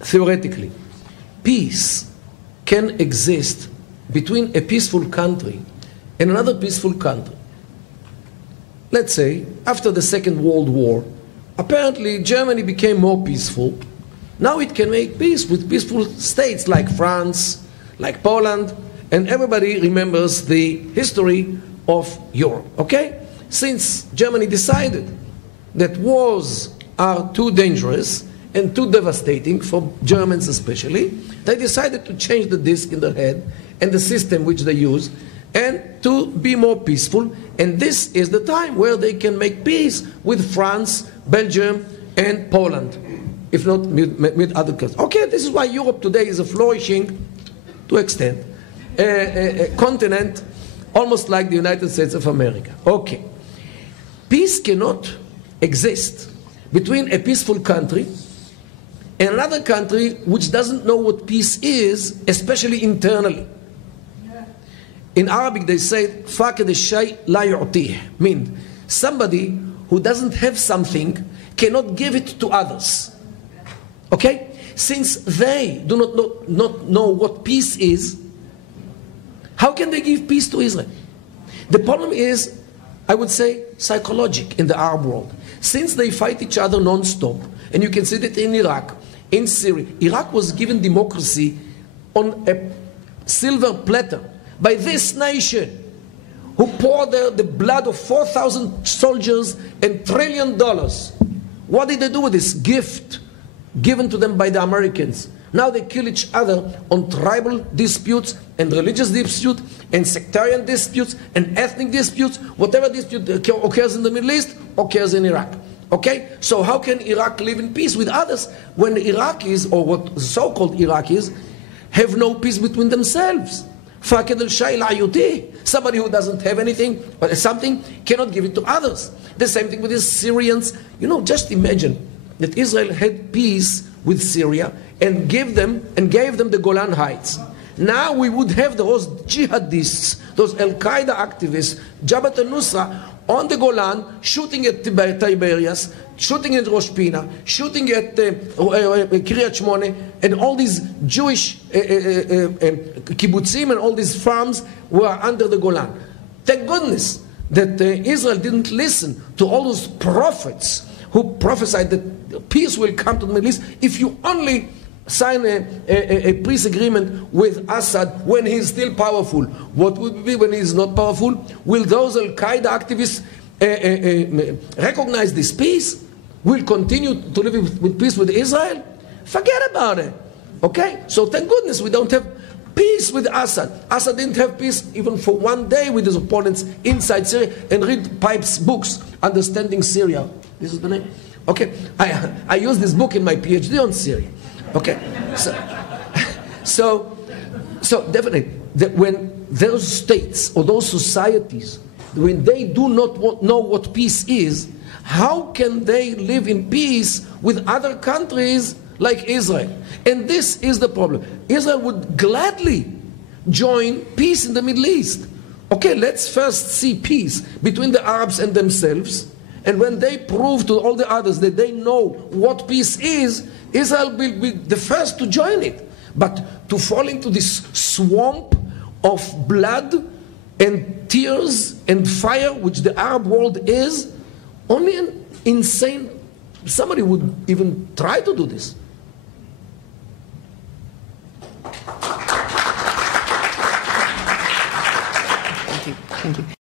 theoretically, peace can exist between a peaceful country and another peaceful country. Let's say, after the Second World War, apparently Germany became more peaceful. Now it can make peace with peaceful states like France, like Poland, and everybody remembers the history of Europe, okay? Since Germany decided that wars are too dangerous and too devastating for Germans especially, they decided to change the disc in their head and the system which they use and to be more peaceful. And this is the time where they can make peace with France, Belgium, and Poland, if not with other countries. Okay, this is why Europe today is a flourishing, to extent, a continent almost like the United States of America. Okay. Peace cannot exist between a peaceful country and another country which doesn't know what peace is, especially internally. In Arabic they say, فَاقِدِ الشَّيْء لَا يُعْطِيهِ, means somebody who doesn't have something cannot give it to others. Okay? Since they do not know what peace is, how can they give peace to Israel? The problem is, I would say, psychological in the Arab world. Since they fight each other non-stop, and you can see that in Iraq, in Syria. Iraq was given democracy on a silver platter by this nation, who poured the blood of 4,000 soldiers and $1 trillion. What did they do with this gift given to them by the Americans? Now they kill each other on tribal disputes and religious disputes and sectarian disputes and ethnic disputes. Whatever dispute occurs in the Middle East occurs in Iraq. Okay? So how can Iraq live in peace with others when the Iraqis, or what so-called Iraqis, have no peace between themselves? Somebody who doesn't have anything or something cannot give it to others. The same thing with the Syrians. You know, just imagine that Israel had peace with Syria and gave them the Golan Heights. Now we would have those jihadists, those Al-Qaeda activists, Jabhat al-Nusra, on the Golan, shooting at Tiberias, shooting at Rosh Pina, shooting at Kiryat Shmone, and all these Jewish kibbutzim and all these farms were under the Golan. Thank goodness that Israel didn't listen to all those prophets who prophesied that peace will come to the Middle East if you only sign a peace agreement with Assad when he's still powerful. What would be when he's not powerful? Will those Al-Qaeda activists recognize this peace? Will continue to live with peace with Israel? Forget about it. Okay? So thank goodness we don't have peace with Assad. Assad didn't have peace even for one day with his opponents inside Syria. And read Pipe's books, Understanding Syria. This is the name? Okay. I use this book in my PhD on Syria. Okay, so definitely, that when those states or those societies, when they do not know what peace is, how can they live in peace with other countries like Israel? And this is the problem. Israel would gladly join peace in the Middle East. Okay, let's first see peace between the Arabs and themselves, and when they prove to all the others that they know what peace is, Israel will be the first to join it. But to fall into this swamp of blood and tears and fire, which the Arab world is, only an insane somebody would even try to do this. Thank you. Thank you.